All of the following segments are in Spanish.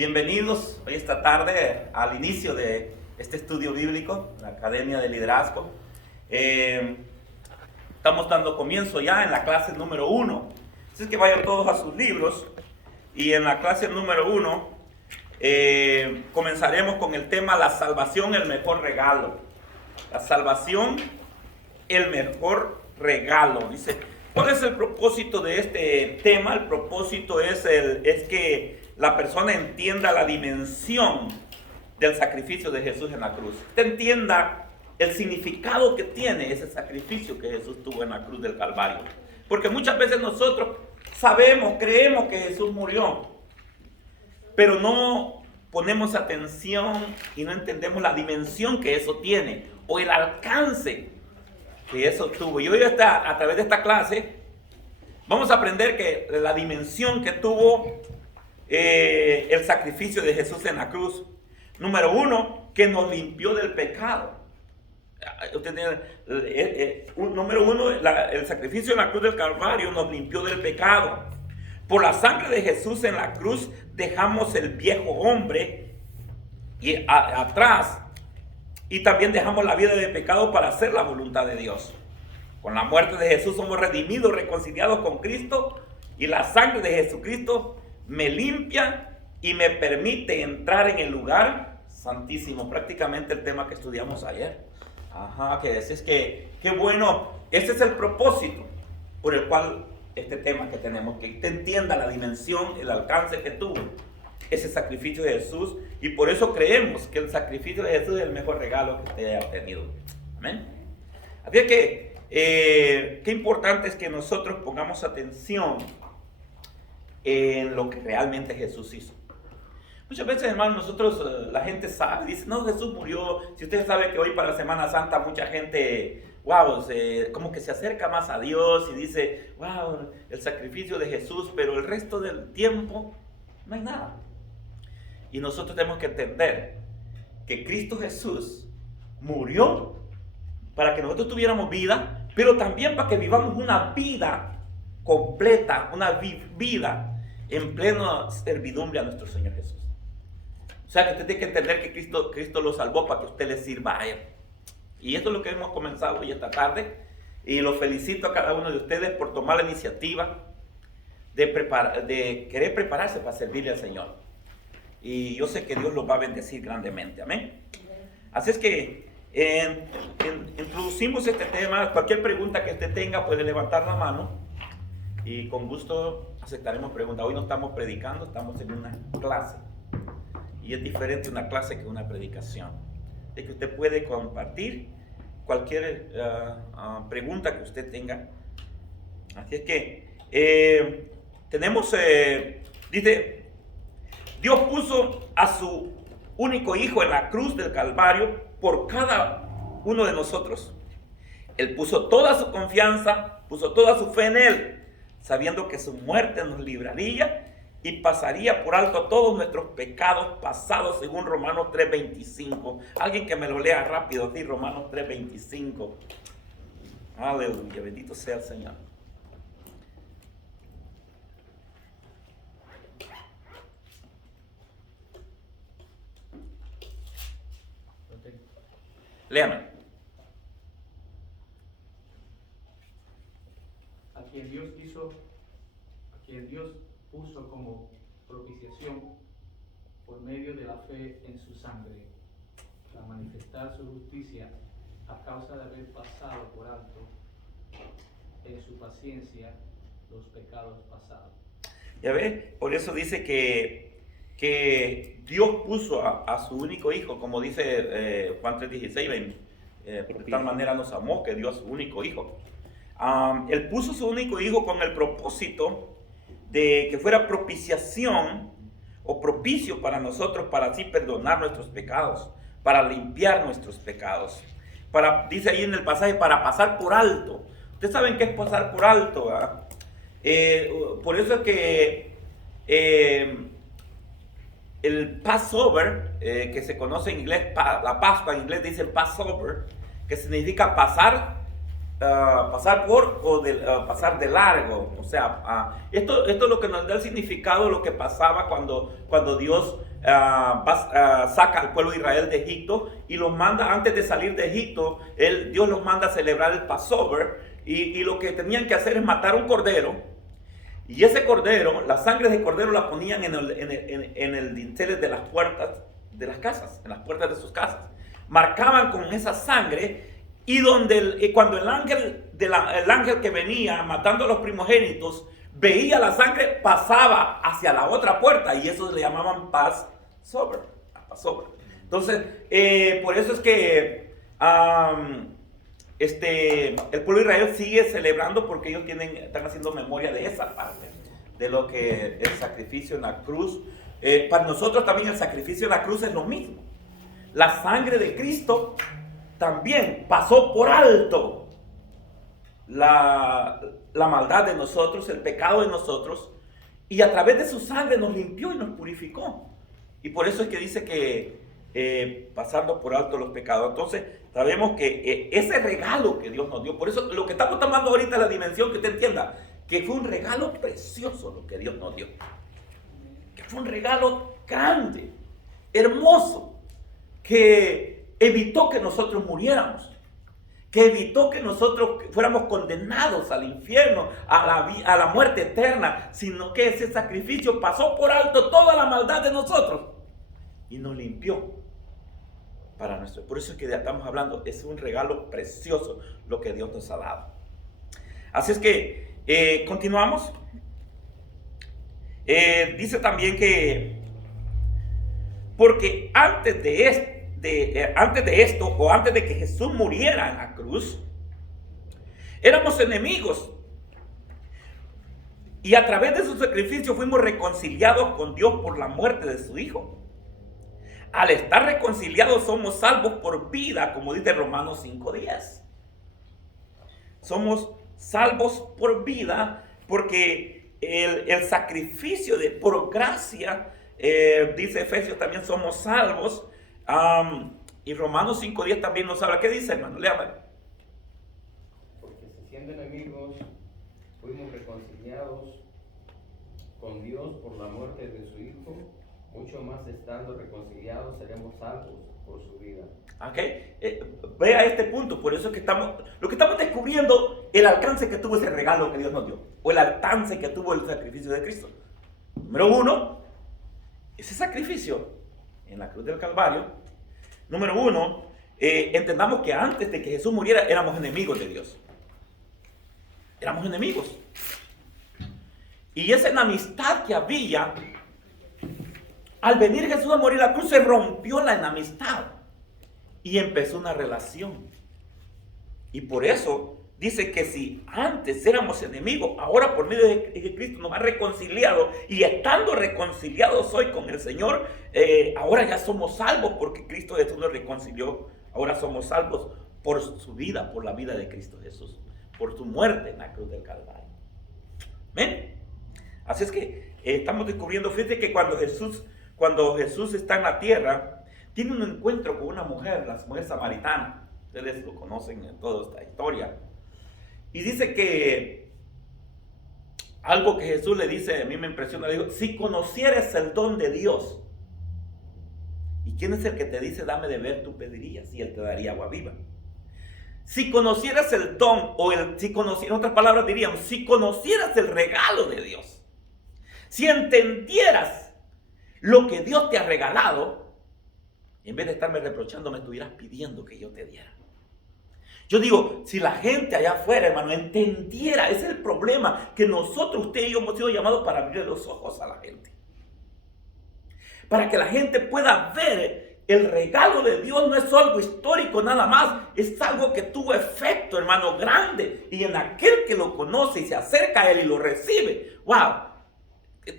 Bienvenidos hoy esta tarde al inicio de este estudio bíblico, la Academia de Liderazgo. Estamos dando comienzo ya en la clase número 1. Así es que vayan todos a sus libros y en la clase número 1 comenzaremos con el tema la salvación, el mejor regalo. La salvación, el mejor regalo. Dice, ¿cuál es el propósito de este tema? El propósito es que la persona entienda la dimensión del sacrificio de Jesús en la cruz. Que entienda el significado que tiene ese sacrificio que Jesús tuvo en la cruz del Calvario. Porque muchas veces nosotros sabemos, creemos que Jesús murió, pero no ponemos atención y no entendemos la dimensión que eso tiene o el alcance que eso tuvo. Y hoy a través de esta clase vamos a aprender que la dimensión que tuvo el sacrificio de Jesús en la cruz. Número 1, que nos limpió del pecado. Número 1, el sacrificio en la cruz del Calvario nos limpió del pecado. Por la sangre de Jesús en la cruz dejamos el viejo hombre atrás y también dejamos la vida de pecado para hacer la voluntad de Dios. Con la muerte de Jesús somos redimidos, reconciliados con Cristo, y la sangre de Jesucristo me limpia y me permite entrar en el lugar santísimo. Prácticamente el tema que estudiamos ayer. Que es que qué bueno. Ese es el propósito por el cual este tema que tenemos, que usted entienda la dimensión, el alcance que tuvo ese sacrificio de Jesús, y por eso creemos que el sacrificio de Jesús es el mejor regalo que usted haya obtenido. Amén. Así que qué importante es que nosotros pongamos atención en lo que realmente Jesús hizo. Muchas veces, hermanos, nosotros, la gente sabe, dice, no, Jesús murió. Si usted sabe que hoy para Semana Santa mucha gente, como que se acerca más a Dios y dice, wow, el sacrificio de Jesús, pero el resto del tiempo no hay nada. Y nosotros tenemos que entender que Cristo Jesús murió para que nosotros tuviéramos vida, pero también para que vivamos una vida completa, una vida en plena servidumbre a nuestro Señor Jesús. O sea que usted tiene que entender que Cristo lo salvó para que usted le sirva a Él. Y esto es lo que hemos comenzado hoy esta tarde. Y lo felicito a cada uno de ustedes por tomar la iniciativa de querer prepararse para servirle al Señor. Y yo sé que Dios los va a bendecir grandemente. Amén. Así es que introducimos este tema. Cualquier pregunta que usted tenga puede levantar la mano y con gusto aceptaremos preguntas. Hoy no estamos predicando, estamos en una clase. Y es diferente una clase que una predicación. Es que usted puede compartir cualquier pregunta que usted tenga. Así es que tenemos, dice, Dios puso a su único hijo en la cruz del Calvario por cada uno de nosotros. Él puso toda su confianza, puso toda su fe en Él, sabiendo que su muerte nos libraría y pasaría por alto todos nuestros pecados pasados, según Romanos 3:25. Alguien que me lo lea rápido, sí, Romanos 3:25. Aleluya, bendito sea el Señor. Léame. A quien Dios puso como propiciación por medio de la fe en su sangre, para manifestar su justicia a causa de haber pasado por alto en su paciencia los pecados pasados. Ya ve, por eso dice que Dios puso a su único hijo, como dice Juan 3:16, de tal manera nos amó que dio a su único hijo. Él puso su único hijo con el propósito de que fuera propiciación o propicio para nosotros, para así perdonar nuestros pecados, para limpiar nuestros pecados. Dice ahí en el pasaje, para pasar por alto. Ustedes saben qué es pasar por alto, ¿verdad? Por eso es que el Passover, que se conoce en inglés, la Pascua en inglés dice Passover, que significa pasar por o pasar de largo. O sea, esto es lo que nos da el significado de lo que pasaba cuando Dios saca al pueblo de Israel de Egipto y los manda, antes de salir de Egipto, Dios los manda a celebrar el Passover, y lo que tenían que hacer es matar un cordero, y ese cordero, la sangre de cordero la ponían en el dintel de las puertas de las casas, en las puertas de sus casas. Marcaban con esa sangre, y cuando el ángel que venía matando a los primogénitos veía la sangre, pasaba hacia la otra puerta, y eso le llamaban Passover. Entonces, por eso es que el pueblo de Israel sigue celebrando, porque ellos están haciendo memoria de esa parte, de lo que el sacrificio en la cruz. Para nosotros también el sacrificio en la cruz es lo mismo. La sangre de Cristo también pasó por alto la maldad de nosotros, el pecado de nosotros, y a través de su sangre nos limpió y nos purificó. Y por eso es que dice que pasando por alto los pecados. Entonces sabemos que ese regalo que Dios nos dio, por eso lo que estamos tomando ahorita es la dimensión, que usted entienda que fue un regalo precioso lo que Dios nos dio, que fue un regalo grande, hermoso, que evitó que nosotros muriéramos, que evitó que nosotros fuéramos condenados al infierno, a la muerte eterna, sino que ese sacrificio pasó por alto toda la maldad de nosotros y nos limpió para nuestro. Por eso es que estamos hablando, es un regalo precioso lo que Dios nos ha dado. Así es que continuamos. Dice también que porque antes de esto, o antes de que Jesús muriera en la cruz, éramos enemigos, y a través de su sacrificio fuimos reconciliados con Dios por la muerte de su Hijo. Al estar reconciliados somos salvos por vida, como dice Romanos 5:10. Somos salvos por vida porque el sacrificio por gracia, dice Efesios, también somos salvos. Y Romanos 5:10 también nos habla. ¿Qué dice, hermano? Léame. Porque siendo enemigos, fuimos reconciliados con Dios por la muerte de su Hijo. Mucho más estando reconciliados, seremos salvos por su vida. Okay. Vea este punto. Por eso es que lo que estamos descubriendo, el alcance que tuvo ese regalo que Dios nos dio, o el alcance que tuvo el sacrificio de Cristo. Número uno, ese sacrificio en la cruz del Calvario. Número uno, entendamos que antes de que Jesús muriera éramos enemigos de Dios. Éramos enemigos. Y esa enemistad que había, al venir Jesús a morir en la cruz, se rompió la enemistad y empezó una relación. Y por eso dice que si antes éramos enemigos, ahora por medio de Cristo nos ha reconciliado, y estando reconciliados hoy con el Señor, ahora ya somos salvos porque Cristo Jesús nos reconcilió. Ahora somos salvos por su vida, por la vida de Cristo Jesús, por su muerte en la cruz del Calvario. ¿Ven? Así es que estamos descubriendo, fíjense que cuando Jesús está en la tierra, tiene un encuentro con una mujer, la mujer samaritana. Ustedes lo conocen en toda esta historia. Y dice que algo que Jesús le dice, a mí me impresiona, le digo, si conocieras el don de Dios, ¿y quién es el que te dice dame de ver? Tú pedirías y él te daría agua viva. Si conocieras el don, en otras palabras diríamos, si conocieras el regalo de Dios, si entendieras lo que Dios te ha regalado, en vez de estarme reprochando, me estuvieras pidiendo que yo te diera. Yo digo, si la gente allá afuera, hermano, entendiera, ese es el problema, que nosotros, usted y yo, hemos sido llamados para abrir los ojos a la gente. Para que la gente pueda ver el regalo de Dios. No es algo histórico nada más, es algo que tuvo efecto, hermano, grande. Y en aquel que lo conoce y se acerca a él y lo recibe, wow,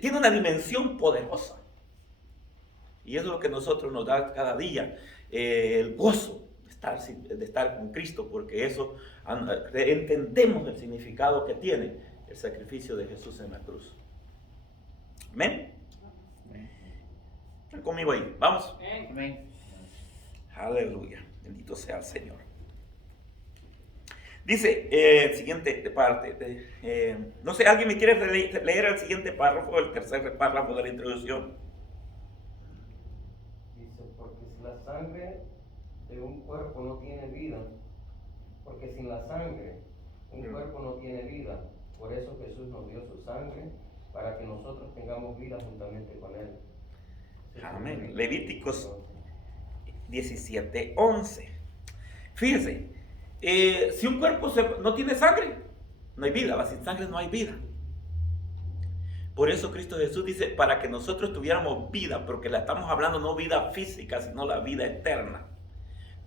tiene una dimensión poderosa. Y eso es lo que nosotros nos da cada día, el gozo de estar con Cristo, porque eso entendemos el significado que tiene el sacrificio de Jesús en la cruz. Amén. Están conmigo ahí, vamos. Amén. Aleluya, bendito sea el Señor. Dice siguiente parte, no sé, ¿alguien me quiere leer el siguiente párrafo, el tercer párrafo de la introducción? Dice, porque si la sangre de un cuerpo no tiene vida, porque sin la sangre un cuerpo no tiene vida, por eso Jesús nos dio su sangre, para que nosotros tengamos vida juntamente con Él. Amén. Levíticos 17:11. Fíjese, si un cuerpo no tiene sangre, no hay vida. Sin sangre no hay vida. Por eso Cristo Jesús dice, para que nosotros tuviéramos vida, porque la estamos hablando no vida física, sino la vida eterna.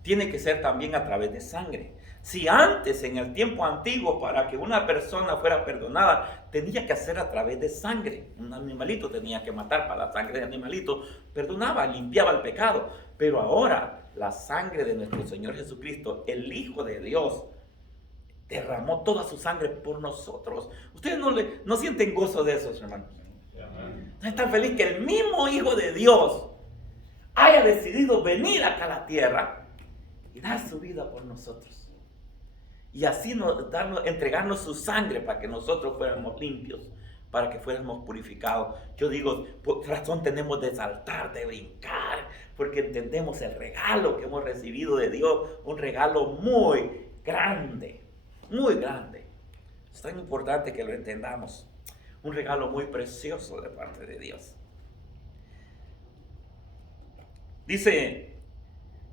Tiene que ser también a través de sangre. Si antes, en el tiempo antiguo, para que una persona fuera perdonada, tenía que hacer a través de sangre. Un animalito tenía que matar, para la sangre de animalito perdonaba, limpiaba el pecado. Pero ahora, la sangre de nuestro Señor Jesucristo, el Hijo de Dios, derramó toda su sangre por nosotros. Ustedes no sienten gozo de eso, hermanos. ¿No están felices que el mismo Hijo de Dios haya decidido venir acá a la tierra y dar su vida por nosotros? Y así entregarnos su sangre para que nosotros fuéramos limpios, para que fuéramos purificados. Yo digo, por razón tenemos de saltar, de brincar, porque entendemos el regalo que hemos recibido de Dios, un regalo muy grande, muy grande. Es tan importante que lo entendamos. Un regalo muy precioso de parte de Dios. Dice,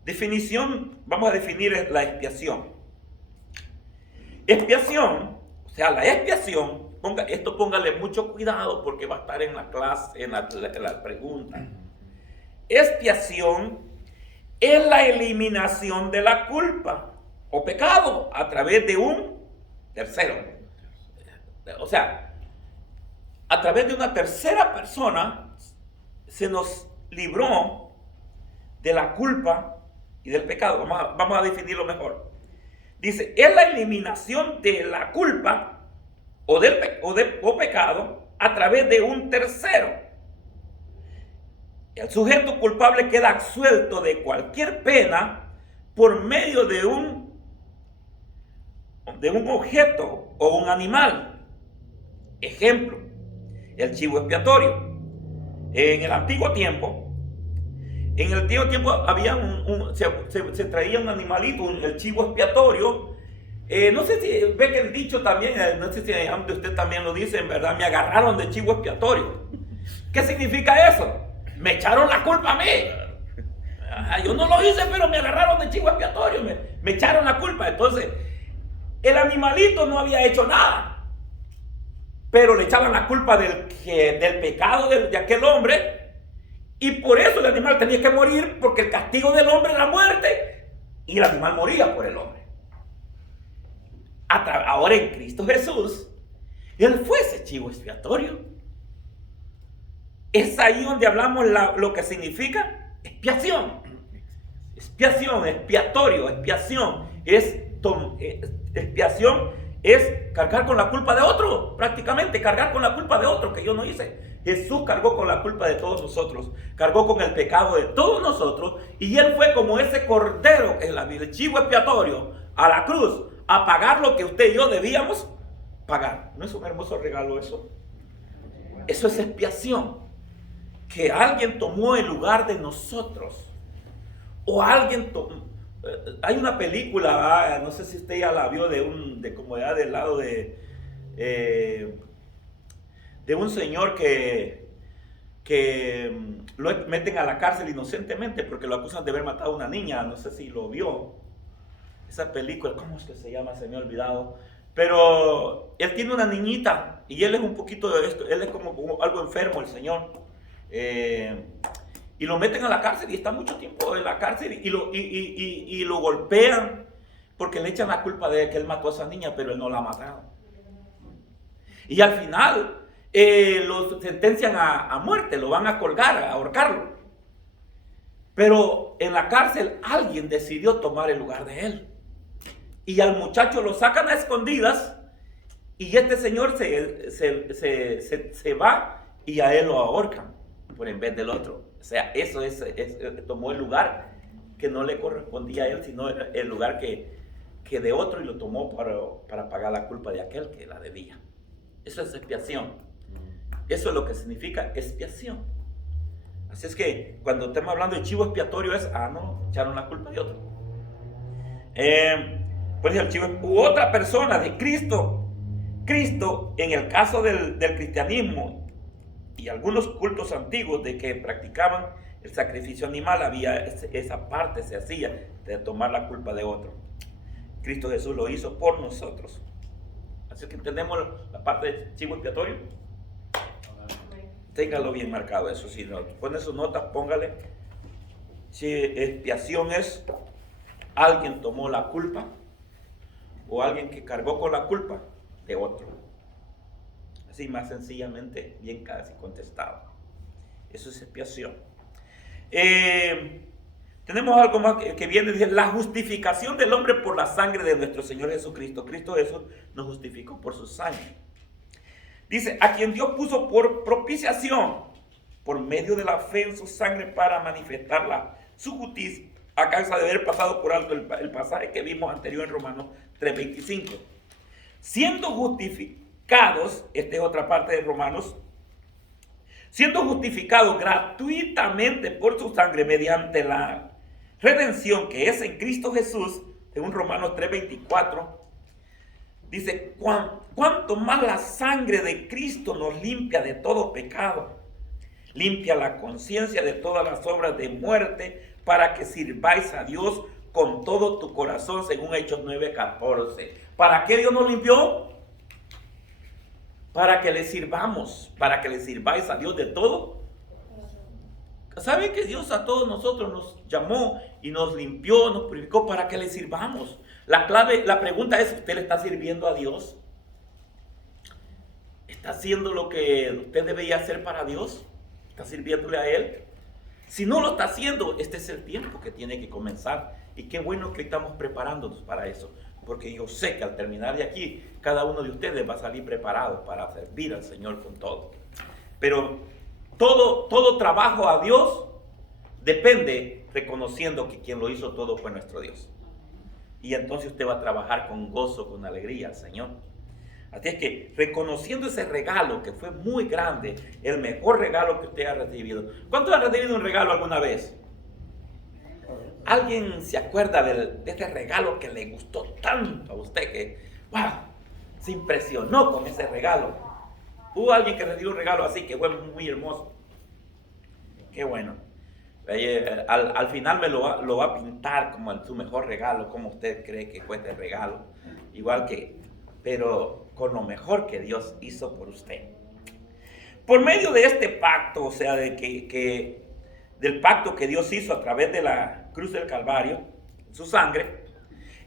definición, vamos a definir la expiación. Expiación, o sea, la expiación, póngale mucho cuidado porque va a estar en la clase, en la pregunta. Expiación es la eliminación de la culpa o pecado a través de un tercero. O sea, a través de una tercera persona se nos libró de la culpa y del pecado. Vamos a definirlo mejor. Dice, es la eliminación de la culpa o pecado a través de un tercero. El sujeto culpable queda absuelto de cualquier pena por medio de un objeto o un animal. Ejemplo, el chivo expiatorio. En el antiguo tiempo, había se traía un animalito, el chivo expiatorio. No sé si ve que el dicho también, no sé si usted también lo dice, en verdad, me agarraron de chivo expiatorio. ¿Qué significa eso? Me echaron la culpa a mí. Yo no lo hice, pero me agarraron de chivo expiatorio, me echaron la culpa. Entonces, el animalito no había hecho nada, pero le echaban la culpa del pecado de aquel hombre. Y por eso el animal tenía que morir, porque el castigo del hombre era muerte, y el animal moría por el hombre. Ahora en Cristo Jesús, Él fue ese chivo expiatorio. Es ahí donde hablamos lo que significa expiación. Expiación, expiatorio, expiación es cargar con la culpa de otro, prácticamente cargar con la culpa de otro que yo no hice. Jesús cargó con la culpa de todos nosotros, cargó con el pecado de todos nosotros, y Él fue como ese cordero, el chivo expiatorio, a la cruz, a pagar lo que usted y yo debíamos pagar. ¿No es un hermoso regalo eso? Eso es expiación, que alguien tomó el lugar de nosotros, o alguien hay una película, no sé si usted ya la vio, como ya del lado de un señor que lo meten a la cárcel inocentemente porque lo acusan de haber matado a una niña. No sé si lo vio. Esa película, ¿cómo es que se llama? Se me ha olvidado. Pero él tiene una niñita y él es un poquito de esto, él es como algo enfermo, el señor. Y lo meten a la cárcel y está mucho tiempo en la cárcel y lo golpean porque le echan la culpa de que él mató a esa niña, pero él no la ha matado. Y al final lo sentencian a muerte, lo van a colgar, a ahorcarlo. Pero en la cárcel alguien decidió tomar el lugar de él. Y al muchacho lo sacan a escondidas y este señor se va y a él lo ahorcan por en vez del otro. O sea, eso tomó el lugar que no le correspondía a él, sino el lugar que de otro, y lo tomó para pagar la culpa de aquel que la debía. Eso es expiación. Eso es lo que significa expiación. Así es que cuando estamos hablando de chivo expiatorio es, no, echaron la culpa de otro. Por ejemplo, el chivo u otra persona de Cristo. Cristo, en el caso del cristianismo y algunos cultos antiguos de que practicaban el sacrificio animal, había esa parte, se hacía de tomar la culpa de otro. Cristo Jesús lo hizo por nosotros. Así que entendemos la parte de chivo expiatorio. Téngalo bien marcado eso. Si no pone sus notas, póngale. Si expiación es alguien tomó la culpa o alguien que cargó con la culpa de otro. Así más sencillamente, bien casi contestado. Eso es expiación. Tenemos algo más que viene, dice, la justificación del hombre por la sangre de nuestro Señor Jesucristo. Cristo Jesús nos justificó por su sangre. Dice, a quien Dios puso por propiciación, por medio de la fe en su sangre para manifestarla, su justicia, a causa de haber pasado por alto el pasaje que vimos anterior en Romanos 3:25. Siendo justificados, esta es otra parte de Romanos, siendo justificados gratuitamente por su sangre mediante la redención que es en Cristo Jesús, según Romanos 3:24, dice, cuanto más la sangre de Cristo nos limpia de todo pecado, limpia la conciencia de todas las obras de muerte, para que sirváis a Dios con todo tu corazón, según Hechos 9:14. ¿Para qué Dios nos limpió? Para que le sirvamos, para que le sirváis a Dios de todo. ¿Saben que Dios a todos nosotros nos llamó y nos limpió, nos purificó para que le sirvamos? La pregunta es, ¿usted le está sirviendo a Dios? ¿Está haciendo lo que usted debería hacer para Dios? ¿Está sirviéndole a Él? Si no lo está haciendo, este es el tiempo que tiene que comenzar. Y qué bueno que estamos preparándonos para eso. Porque yo sé que al terminar de aquí, cada uno de ustedes va a salir preparado para servir al Señor con todo. Pero todo trabajo a Dios depende reconociendo que quien lo hizo todo fue nuestro Dios. Y entonces usted va a trabajar con gozo, con alegría al Señor. Así es que reconociendo ese regalo que fue muy grande, el mejor regalo que usted ha recibido. ¿Cuántos han recibido un regalo alguna vez? ¿Alguien se acuerda de ese regalo que le gustó tanto a usted que, wow, se impresionó con ese regalo? ¿Hubo alguien que recibió un regalo así que fue muy hermoso? Qué bueno. Al final me lo va a pintar como su mejor regalo, como usted cree que fue ese regalo. Igual que, pero con lo mejor que Dios hizo por usted. Por medio de este pacto, o sea, del pacto que Dios hizo a través de la cruz del Calvario, su sangre,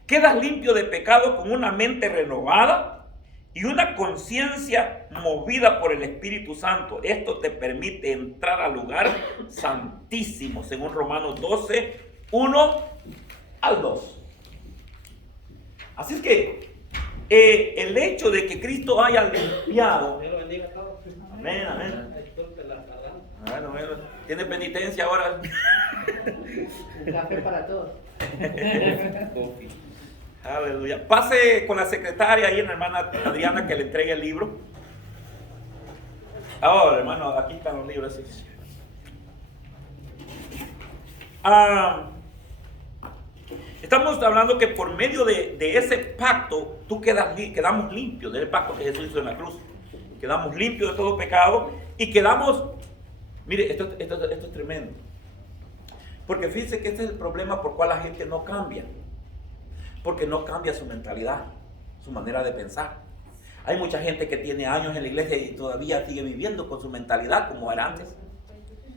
quedas limpio de pecado con una mente renovada y una conciencia movida por el Espíritu Santo. Esto te permite entrar al lugar santísimo, según Romanos 12, 1 al 2. Así es que el hecho de que Cristo haya limpiado. Dios lo bendiga a todos. Amén, amén. Bueno, tiene penitencia ahora. Un café para todos. Aleluya. Pase con la secretaria ahí, la hermana Adriana, que le entregue el libro. Ahora, hermano, aquí están los libros. Sí. Estamos hablando que por medio de ese pacto, quedamos limpios del pacto que Jesús hizo en la cruz. Quedamos limpios de todo pecado y quedamos. Mire, esto es tremendo. Porque fíjense que este es el problema por cual la gente no cambia. Porque no cambia su mentalidad, su manera de pensar. Hay mucha gente que tiene años en la iglesia y todavía sigue viviendo con su mentalidad como era antes.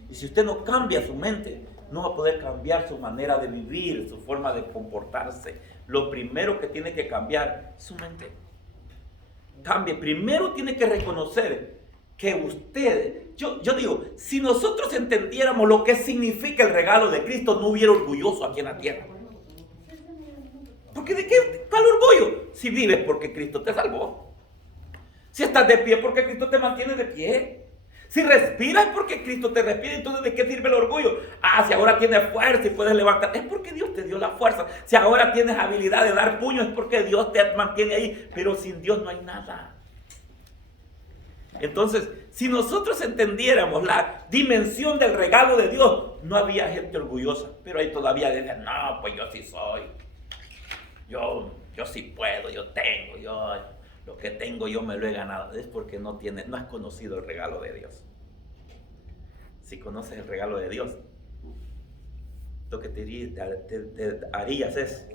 Y si usted no cambia su mente, no va a poder cambiar su manera de vivir, su forma de comportarse. Lo primero que tiene que cambiar es su mente. Cambie. Primero tiene que reconocer que usted, yo digo, si nosotros entendiéramos lo que significa el regalo de Cristo, no hubiera orgulloso aquí en la tierra. Porque ¿cuál orgullo? Si vives porque Cristo te salvó. Si estás de pie porque Cristo te mantiene de pie. Si respiras porque Cristo te respira, entonces ¿de qué sirve el orgullo? Si ahora tienes fuerza y puedes levantar, es porque Dios te dio la fuerza. Si ahora tienes habilidad de dar puños, es porque Dios te mantiene ahí. Pero sin Dios no hay nada. Entonces, si nosotros entendiéramos la dimensión del regalo de Dios, no había gente orgullosa. Pero ahí todavía decían, no, pues yo sí soy. Yo sí puedo, yo tengo, lo que tengo yo me lo he ganado. Es porque no has conocido el regalo de Dios. Si conoces el regalo de Dios, lo que te harías es,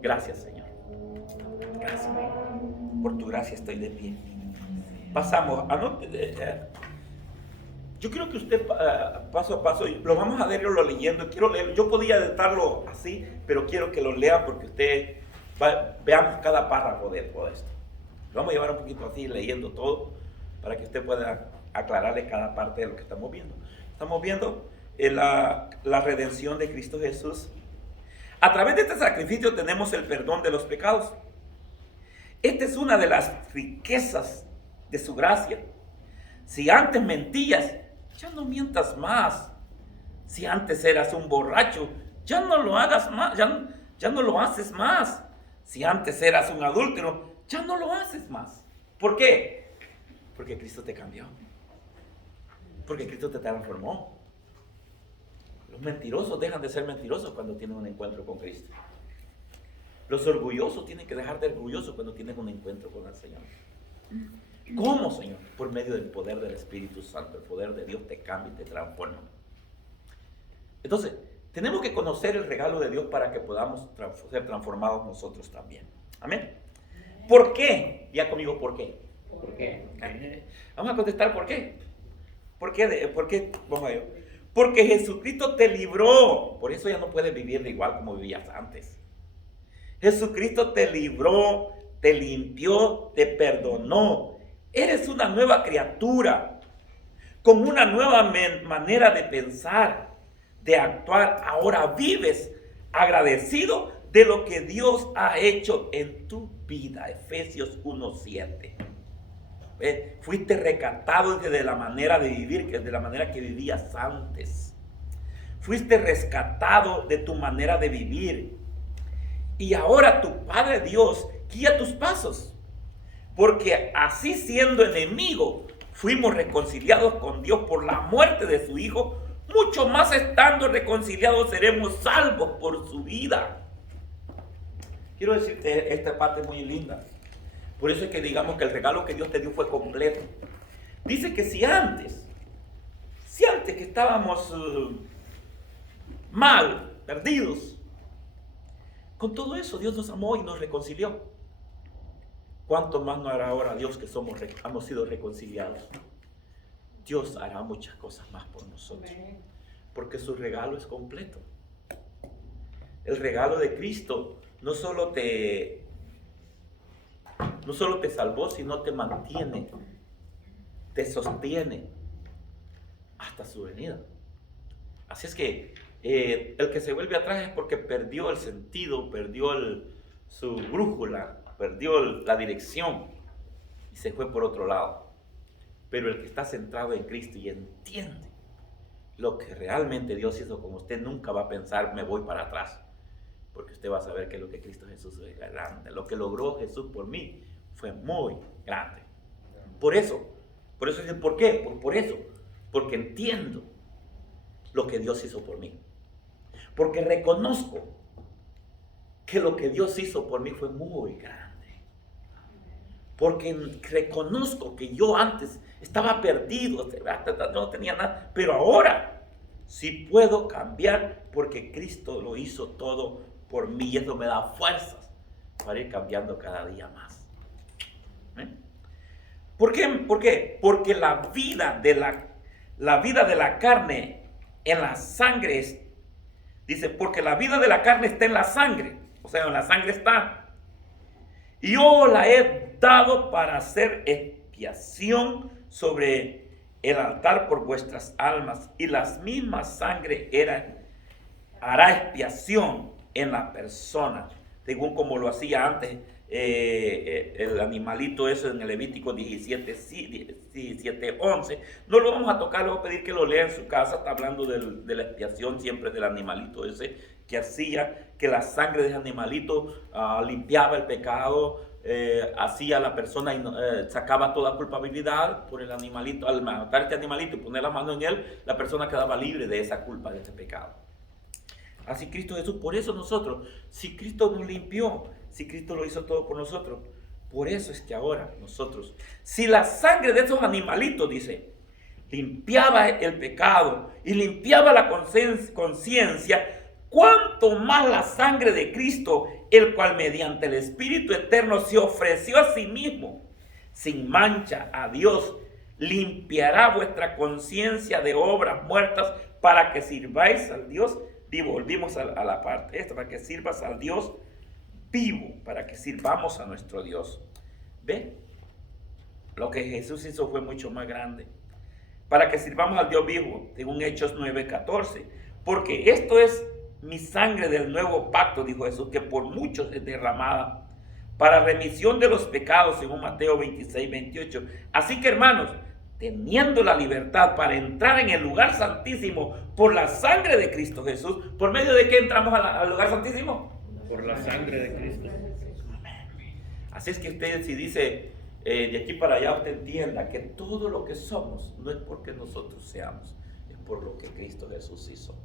gracias Señor. Gracias, por tu gracia estoy de pie. Pasamos, yo quiero que usted paso a paso, lo vamos a verlo leyendo, quiero leer, yo podía editarlo así, pero quiero que lo lea porque usted veamos cada párrafo de todo esto. Lo vamos a llevar un poquito así, leyendo todo, para que usted pueda aclararle cada parte de lo que estamos viendo. Estamos viendo la redención de Cristo Jesús. A través de este sacrificio tenemos el perdón de los pecados. Esta es una de las riquezas de su gracia. Si antes mentías, ya no mientas más. Si antes eras un borracho, ya no lo hagas más, ya no lo haces más. Si antes eras un adúltero, ya no lo haces más. ¿Por qué? Porque Cristo te cambió. Porque Cristo te transformó. Los mentirosos dejan de ser mentirosos cuando tienen un encuentro con Cristo. Los orgullosos tienen que dejar de ser orgullosos cuando tienen un encuentro con el Señor. ¿Cómo, Señor? Por medio del poder del Espíritu Santo. El poder de Dios te cambia y te transforma. Entonces, tenemos que conocer el regalo de Dios para que podamos ser transformados nosotros también. Amén. ¿Por qué? Ya conmigo, ¿por qué? ¿Por qué? Vamos a contestar ¿por qué? ¿Por qué? Vamos a ver. Porque Jesucristo te libró. Por eso ya no puedes vivir de igual como vivías antes. Jesucristo te libró, te limpió, te perdonó. Eres una nueva criatura, con una nueva manera de pensar, de actuar. Ahora vives agradecido de lo que Dios ha hecho en tu vida. Efesios 1:7. Fuiste rescatado desde la manera de vivir, desde la manera que vivías antes. Fuiste rescatado de tu manera de vivir. Y ahora tu Padre Dios guía tus pasos. Porque así siendo enemigo, fuimos reconciliados con Dios por la muerte de su Hijo. Mucho más estando reconciliados seremos salvos por su vida. Quiero decirte, esta parte es muy linda. Por eso es que digamos que el regalo que Dios te dio fue completo. Dice que si antes que estábamos mal, perdidos, con todo eso Dios nos amó y nos reconcilió. ¿Cuánto más no hará ahora Dios que hemos sido reconciliados? Dios hará muchas cosas más por nosotros. Porque su regalo es completo. El regalo de Cristo no solo te salvó, sino te mantiene, te sostiene hasta su venida. Así es que el que se vuelve atrás es porque perdió el sentido, perdió su brújula, perdió la dirección y se fue por otro lado. Pero el que está centrado en Cristo y entiende lo que realmente Dios hizo con usted, nunca va a pensar me voy para atrás. Porque usted va a saber que lo que Cristo Jesús es grande. Lo que logró Jesús por mí fue muy grande. Por eso es ¿por qué? Por eso. Porque entiendo lo que Dios hizo por mí. Porque reconozco que lo que Dios hizo por mí fue muy grande. Porque reconozco que yo antes estaba perdido, no tenía nada, pero ahora sí puedo cambiar porque Cristo lo hizo todo por mí y eso me da fuerzas para ir cambiando cada día más. ¿Por qué? ¿Por qué? Porque la vida de la carne en la sangre dice, porque la vida de la carne está en la sangre, o sea, en la sangre está. Y yo la he dado para hacer expiación sobre el altar por vuestras almas, y la misma sangre hará expiación en la persona, según como lo hacía antes el animalito eso en el Levítico 17:11. No lo vamos a tocar, le voy a pedir que lo lea en su casa. Está hablando de la expiación siempre del animalito ese que hacía que la sangre de ese animalito limpiaba el pecado, hacía la persona, sacaba toda culpabilidad por el animalito. Al matar este animalito y poner la mano en él, la persona quedaba libre de esa culpa, de este pecado. Así Cristo Jesús, por eso nosotros, si Cristo nos limpió, si Cristo lo hizo todo por nosotros, por eso es que ahora nosotros, si la sangre de esos animalitos, dice, limpiaba el pecado y limpiaba la conciencia, cuánto más la sangre de Cristo, el cual mediante el Espíritu Eterno se ofreció a sí mismo, sin mancha a Dios, limpiará vuestra conciencia de obras muertas para que sirváis al Dios vivo. Volvimos a la parte esta, para que sirvas al Dios vivo, para que sirvamos a nuestro Dios. ¿Ve? Lo que Jesús hizo fue mucho más grande. Para que sirvamos al Dios vivo, según Hechos 9:14. Porque esto es mi sangre del nuevo pacto, dijo Jesús, que por muchos es derramada para remisión de los pecados, según Mateo 26:28. Así que, hermanos, teniendo la libertad para entrar en el lugar santísimo por la sangre de Cristo Jesús, ¿por medio de qué entramos al lugar santísimo? Por la sangre de Cristo. Así es que usted, si dice de aquí para allá, usted entienda que todo lo que somos no es porque nosotros seamos, es por lo que Cristo Jesús hizo.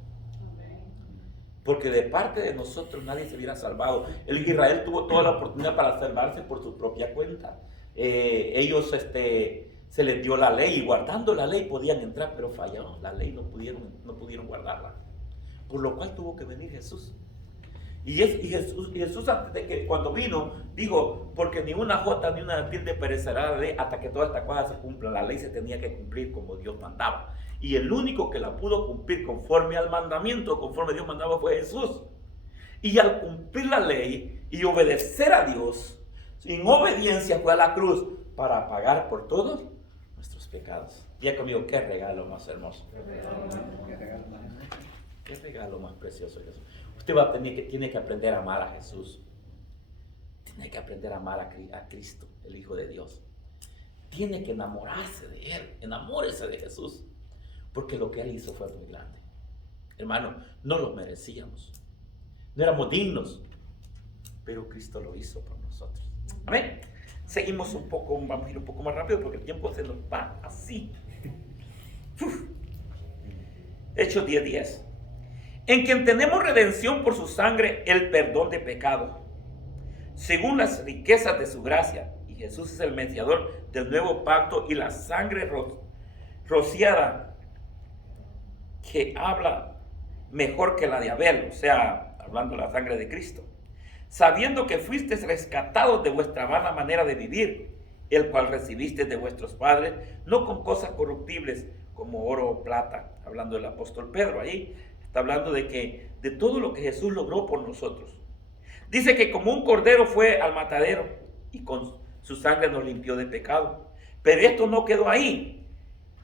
Porque de parte de nosotros nadie se hubiera salvado. El Israel tuvo toda la oportunidad para salvarse por su propia cuenta. Ellos se les dio la ley, y guardando la ley podían entrar, pero fallaron la ley, no pudieron guardarla. Por lo cual tuvo que venir Jesús. Y Jesús antes de que, cuando vino, dijo, porque ni una jota ni una tilde perecerá la ley hasta que toda esta cosa se cumpla. La ley se tenía que cumplir como Dios mandaba. Y el único que la pudo cumplir conforme al mandamiento, conforme Dios mandaba, fue Jesús. Y al cumplir la ley y obedecer a Dios, en obediencia fue a la cruz para pagar por todos nuestros pecados. Diga conmigo, qué regalo más hermoso. Qué regalo más precioso es eso. Usted tiene que aprender a amar a Jesús. Tiene que aprender a amar a Cristo, el Hijo de Dios. Tiene que enamorarse de Él. Enamórese de Jesús. Porque lo que Él hizo fue muy grande. Hermano, no lo merecíamos. No éramos dignos. Pero Cristo lo hizo por nosotros. Amén. Seguimos un poco, vamos a ir un poco más rápido porque el tiempo se nos va así. Hechos 10:10. En quien tenemos redención por su sangre, el perdón de pecado, según las riquezas de su gracia. Y Jesús es el mediador del nuevo pacto, y la sangre rociada, que habla mejor que la de Abel, o sea, hablando de la sangre de Cristo, sabiendo que fuisteis rescatados de vuestra vana manera de vivir, el cual recibisteis de vuestros padres, no con cosas corruptibles como oro o plata. Hablando del apóstol Pedro ahí, está hablando de todo lo que Jesús logró por nosotros. Dice que como un cordero fue al matadero y con su sangre nos limpió de pecado. Pero esto no quedó ahí.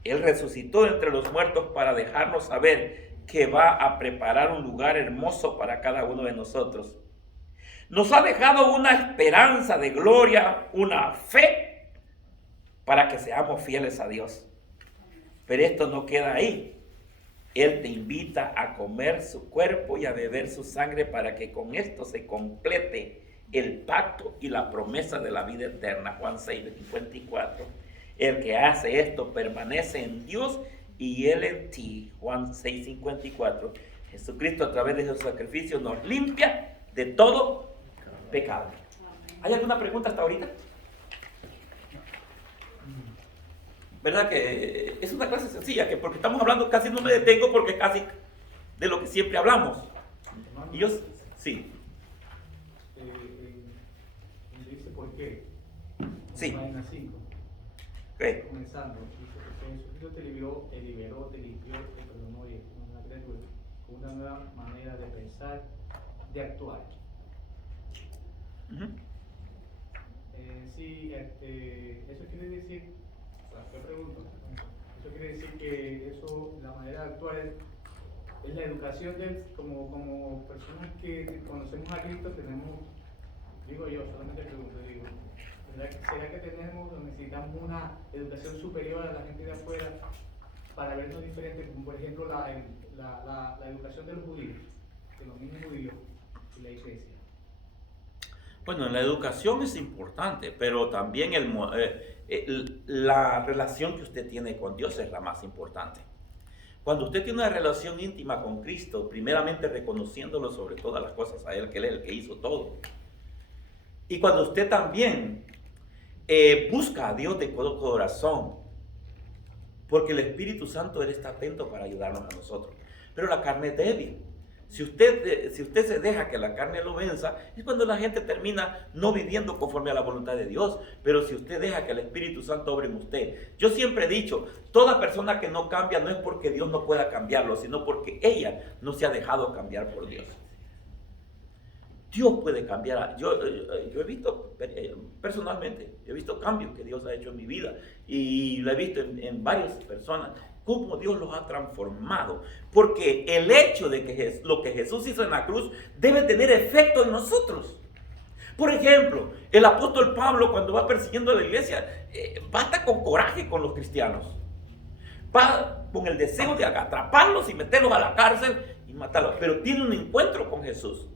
Él resucitó entre los muertos para dejarnos saber que va a preparar un lugar hermoso para cada uno de nosotros. Nos ha dejado una esperanza de gloria, una fe, para que seamos fieles a Dios. Pero esto no queda ahí. Él te invita a comer su cuerpo y a beber su sangre para que con esto se complete el pacto y la promesa de la vida eterna. Juan 6:54. El que hace esto permanece en Dios y Él en ti. Juan 6:54. Jesucristo, a través de su sacrificio, nos limpia de todo pecado. ¿Hay alguna pregunta hasta ahorita? ¿Verdad que es una clase sencilla? Que porque estamos hablando, casi no me detengo porque es casi de lo que siempre hablamos. Y yo, sí. Dice por qué. Sí. Página 5. Okay. Comenzando. Dice porque Jesucristo te liberó, te limpió, te perdonó y con una criatura, con una nueva manera de pensar, de actuar. Sí, eso quiere decir, ¿qué pregunto? Eso quiere decir que la manera de actuar es la educación como personas que conocemos a Cristo tenemos, digo yo, solamente pregunto, ¿será que necesitamos una educación superior a la gente de afuera para vernos diferentes, como por ejemplo la educación de los judíos, de los niños judíos y la iglesia? Bueno, la educación es importante, pero también la relación que usted tiene con Dios es la más importante. Cuando usted tiene una relación íntima con Cristo, primeramente reconociéndolo sobre todas las cosas a Él, que Él es el que hizo todo. Y cuando usted también busca a Dios de todo corazón, porque el Espíritu Santo, Él está atento para ayudarnos a nosotros. Pero la carne es débil. Si usted se deja que la carne lo venza, es cuando la gente termina no viviendo conforme a la voluntad de Dios. Pero si usted deja que el Espíritu Santo obre en usted, yo siempre he dicho, toda persona que no cambia no es porque Dios no pueda cambiarlo, sino porque ella no se ha dejado cambiar por Dios. Dios puede cambiar. Yo he visto personalmente, he visto cambios que Dios ha hecho en mi vida y lo he visto en varias personas, cómo Dios los ha transformado. Porque el hecho de que lo que Jesús hizo en la cruz debe tener efecto en nosotros. Por ejemplo, el apóstol Pablo, cuando va persiguiendo a la iglesia, va hasta con coraje con los cristianos. Va con el deseo de atraparlos y meterlos a la cárcel y matarlos. Pero tiene un encuentro con Jesús.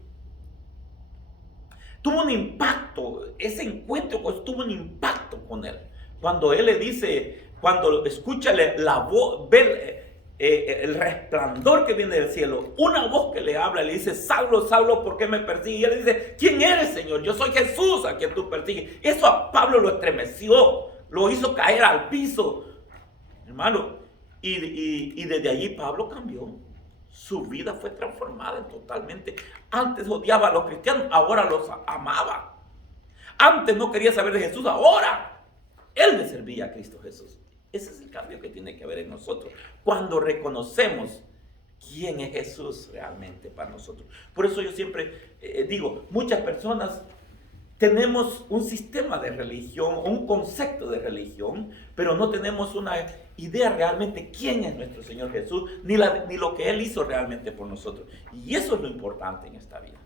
Tuvo un impacto, ese encuentro tuvo un impacto con él. Cuando él le dice, cuando escucha la voz, ve el resplandor que viene del cielo, una voz que le habla, le dice, Saulo, Saulo, ¿por qué me persigues? Y él le dice, ¿quién eres, Señor? Yo soy Jesús a quien tú persigues. Eso a Pablo lo estremeció, lo hizo caer al piso, hermano. Y desde allí Pablo cambió. Su vida fue transformada totalmente. Antes odiaba a los cristianos, ahora los amaba. Antes no quería saber de Jesús, ahora él le servía a Cristo Jesús. Ese es el cambio que tiene que haber en nosotros. Cuando reconocemos quién es Jesús realmente para nosotros. Por eso yo siempre digo, muchas personas tenemos un sistema de religión, un concepto de religión, pero no tenemos una idea realmente quién es nuestro Señor Jesús, ni lo que Él hizo realmente por nosotros. Y eso es lo importante en esta vida.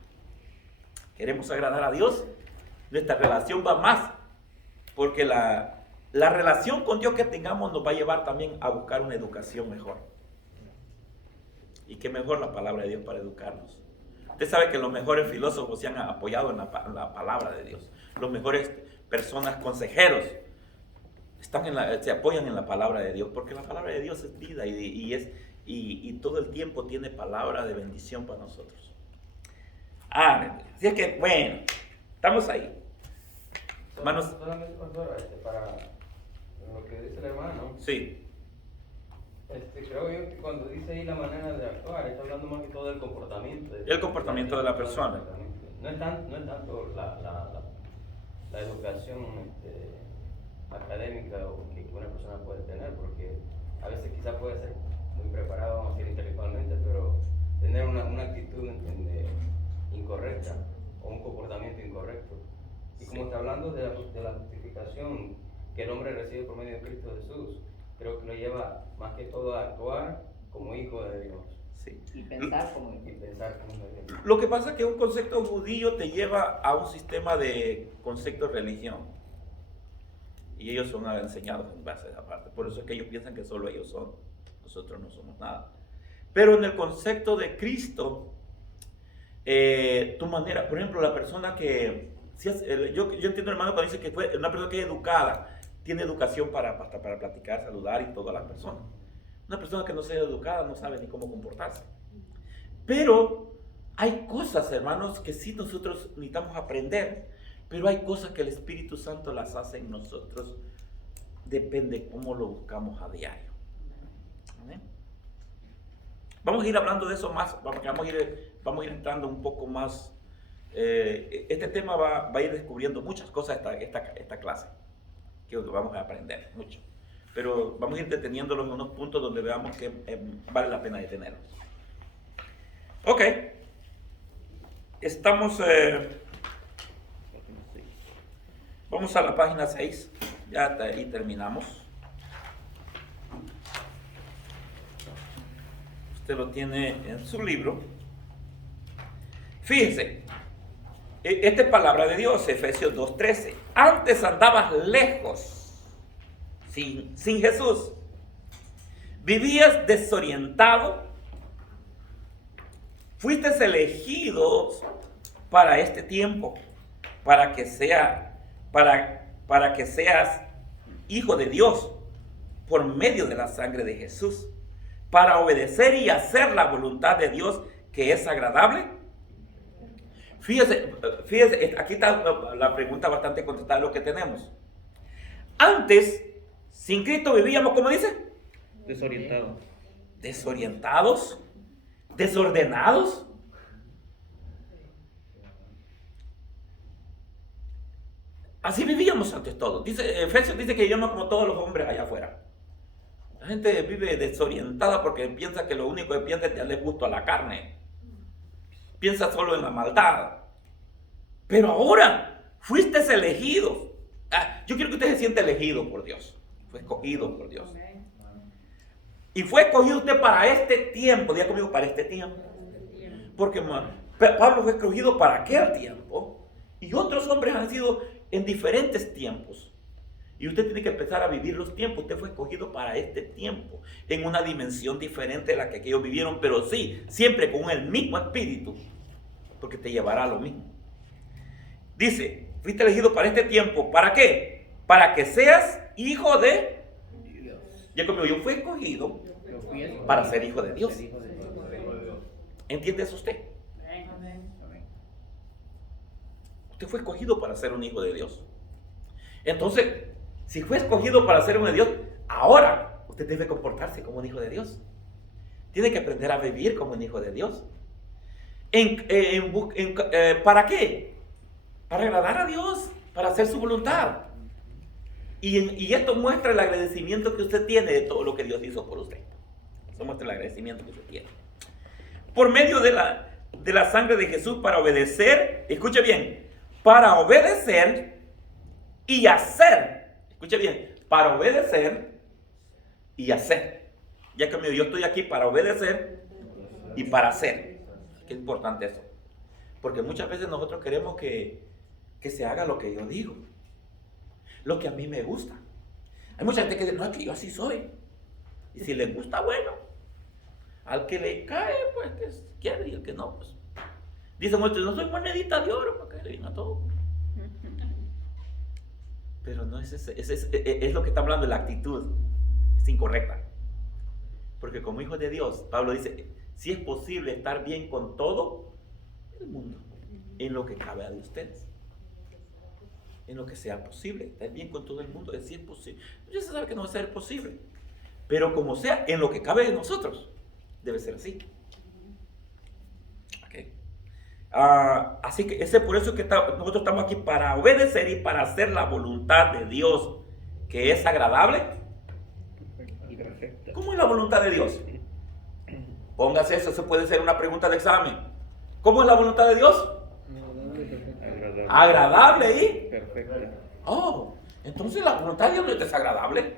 ¿Queremos agradar a Dios? Nuestra relación va más, porque la relación con Dios que tengamos nos va a llevar también a buscar una educación mejor. Y qué mejor la palabra de Dios para educarnos. Usted sabe que los mejores filósofos se han apoyado en la palabra de Dios. Los mejores personas, consejeros, se apoyan en la palabra de Dios, porque la palabra de Dios es vida y todo el tiempo tiene palabra de bendición para nosotros. Así es que, bueno, estamos ahí. Hermanos. Solamente, pastor, para lo que dice el hermano. Sí. Creo yo que cuando dice ahí la manera de actuar, está hablando más que todo del comportamiento. El comportamiento de la persona. No es tanto la educación académica o que una persona puede tener, porque a veces quizás puede ser muy preparado, vamos a decir, intelectualmente, pero tener una actitud incorrecta o un comportamiento incorrecto. Y como está hablando de la justificación que el hombre recibe por medio de Cristo Jesús, creo que lo lleva más que todo a actuar como hijo de Dios. Sí. Y pensar como Y pensar como hijo de Dios. Lo que pasa es que un concepto judío te lleva a un sistema de conceptos de religión. Y ellos son enseñados en base a esa parte. Por eso es que ellos piensan que solo ellos son. Nosotros no somos nada. Pero en el concepto de Cristo, tu manera, por ejemplo, la persona que... yo entiendo, hermano, cuando dice que fue una persona que es educada, tiene educación para platicar, saludar y todas las personas. Una persona que no sea educada no sabe ni cómo comportarse. Pero hay cosas, hermanos, que sí nosotros necesitamos aprender, pero hay cosas que el Espíritu Santo las hace en nosotros. Depende cómo lo buscamos a diario. ¿Amén? Vamos a ir hablando de eso más, porque vamos a ir entrando un poco más. Este tema va a ir descubriendo muchas cosas esta clase, que vamos a aprender mucho. Pero vamos a ir deteniéndolos en unos puntos donde veamos que vale la pena detenernos. Ok. Estamos... vamos a la página 6. Ya ahí terminamos. Usted lo tiene en su libro. Fíjese. Esta es palabra de Dios, Efesios 2:13. Antes andabas lejos, sin Jesús. Vivías desorientado. Fuiste elegido para este tiempo, para que seas hijo de Dios por medio de la sangre de Jesús, para obedecer y hacer la voluntad de Dios que es agradable. Fíjese, aquí está la pregunta bastante contestada, lo que tenemos. Antes, sin Cristo vivíamos, ¿cómo dice? Desorientados. Desorientados, desordenados. Así vivíamos antes todos. Efesios dice que vivíamos como todos los hombres allá afuera. La gente vive desorientada porque piensa que lo único que piensa es darle gusto a la carne. Piensa solo en la maldad. Pero ahora fuiste elegido. Yo quiero que usted se sienta elegido por Dios. Fue escogido por Dios. Y fue escogido usted para este tiempo. Diga conmigo, para este tiempo. Porque Pablo fue escogido para aquel tiempo. Y otros hombres han sido en diferentes tiempos. Y usted tiene que empezar a vivir los tiempos. Usted fue escogido para este tiempo, en una dimensión diferente de la que ellos vivieron, pero sí, siempre con el mismo espíritu, porque te llevará a lo mismo. Dice, fuiste elegido para este tiempo. ¿Para qué? Para que seas hijo de Dios. Ya como yo fui escogido para ser hijo de Dios. ¿Entiende eso usted? Usted fue escogido para ser un hijo de Dios. Entonces, si fue escogido para ser un hijo de Dios, ahora usted debe comportarse como un hijo de Dios. Tiene que aprender a vivir como un hijo de Dios. ¿Para qué? Para agradar a Dios, para hacer su voluntad. Y esto muestra el agradecimiento que usted tiene de todo lo que Dios hizo por usted. Eso muestra el agradecimiento que usted tiene. Por medio de la sangre de Jesús, para obedecer, escuche bien, para obedecer y hacer. Escuche bien, para obedecer y hacer. Ya que yo estoy aquí para obedecer y para hacer. Qué importante eso. Porque muchas veces nosotros queremos que se haga lo que yo digo, lo que a mí me gusta. Hay mucha gente que dice, no, es que yo así soy. Y si le gusta, bueno. Al que le cae, pues que quiere, y el que no, pues. Dicen muchos, no soy monedita de oro para que le digan a todo. Pero no es ese, es lo que está hablando, la actitud es incorrecta. Porque como hijo de Dios, Pablo dice, si es posible estar bien con todo el mundo, en lo que cabe de ustedes. En lo que sea posible, estar bien con todo el mundo, es si es posible. Ya se sabe que no va a ser posible. Pero como sea, en lo que cabe de nosotros, debe ser así. Okay. Así que por eso que nosotros estamos aquí para obedecer y para hacer la voluntad de Dios, que es agradable. ¿Cómo es la voluntad de Dios? Póngase eso puede ser una pregunta de examen. ¿Cómo es la voluntad de Dios? Agradable y perfecta. Entonces la voluntad de Dios no es desagradable.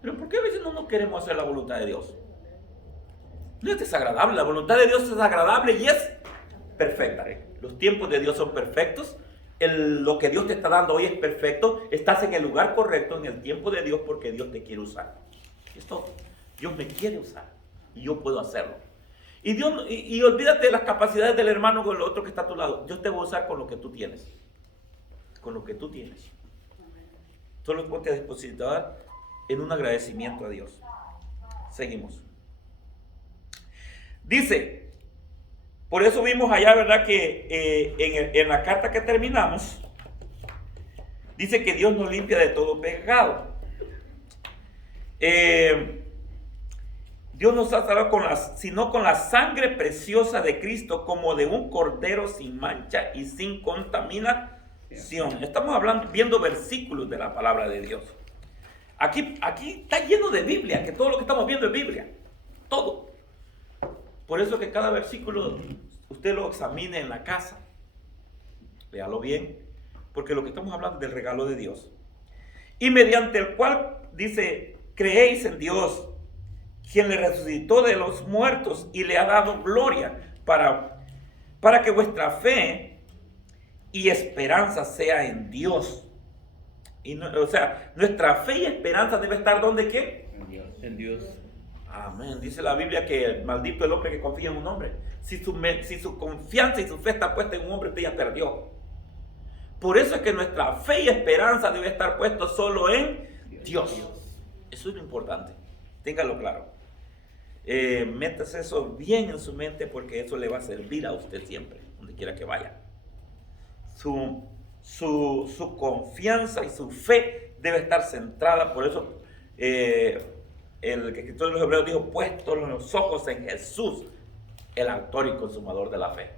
Pero ¿por qué a veces no nos queremos hacer la voluntad de Dios? No es desagradable, la voluntad de Dios es agradable y es perfecta. Los tiempos de Dios son perfectos. Lo que Dios te está dando hoy es perfecto. Estás en el lugar correcto, en el tiempo de Dios, porque Dios te quiere usar. Es todo. Dios me quiere usar y yo puedo hacerlo. Y olvídate de las capacidades del hermano o del otro que está a tu lado. Dios te va a usar con lo que tú tienes. Con lo que tú tienes. Solo ponte a disposición en un agradecimiento a Dios. Seguimos. Dice, por eso vimos allá, ¿verdad? Que en la carta que terminamos, dice que Dios nos limpia de todo pecado. Dios nos ha salvado sino con la sangre preciosa de Cristo, como de un cordero sin mancha y sin contaminación. Estamos viendo versículos de la palabra de Dios. Aquí está lleno de Biblia, que todo lo que estamos viendo es Biblia. Todo. Por eso que cada versículo usted lo examine en la casa. Léalo bien, porque lo que estamos hablando es del regalo de Dios. Y mediante el cual dice, creéis en Dios, quien le resucitó de los muertos y le ha dado gloria para que vuestra fe y esperanza sea en Dios. Nuestra fe y esperanza debe estar ¿dónde qué? En Dios. Amén. Dice la Biblia que maldito el hombre que confía en un hombre. Si su confianza y su fe está puesta en un hombre, usted ya perdió. Por eso es que nuestra fe y esperanza debe estar puesto solo en Dios. Eso es lo importante. Téngalo claro. Métase eso bien en su mente, porque eso le va a servir a usted siempre, donde quiera que vaya. Su confianza y su fe debe estar centrada. Por eso el escritor de los Hebreos dijo: puestos los ojos en Jesús, el autor y consumador de la fe.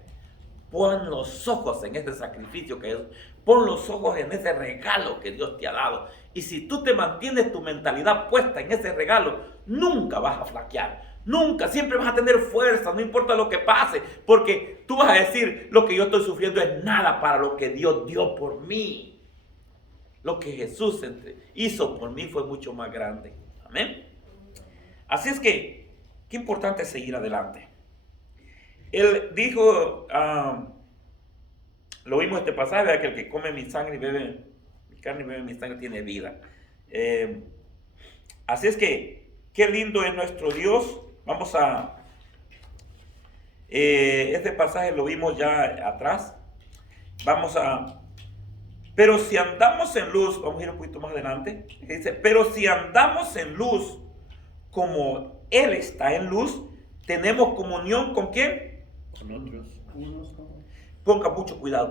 Pon los ojos en ese sacrificio que es. Pon los ojos en ese regalo que Dios te ha dado. Y si tú te mantienes tu mentalidad puesta en ese regalo, nunca vas a flaquear. Nunca, siempre vas a tener fuerza, no importa lo que pase. Porque tú vas a decir: lo que yo estoy sufriendo es nada para lo que Dios dio por mí. Lo que Jesús hizo por mí fue mucho más grande. Amén. Así es que, qué importante es seguir adelante. Él dijo, lo vimos este pasaje, que el que come mi sangre y bebe mi carne y bebe mi sangre tiene vida. Así es que, qué lindo es nuestro Dios. Vamos a, este pasaje lo vimos ya atrás. Pero si andamos en luz, vamos a ir un poquito más adelante. Dice: pero si andamos en luz, como Él está en luz, tenemos comunión ¿con quién? Con otros. Ponga mucho cuidado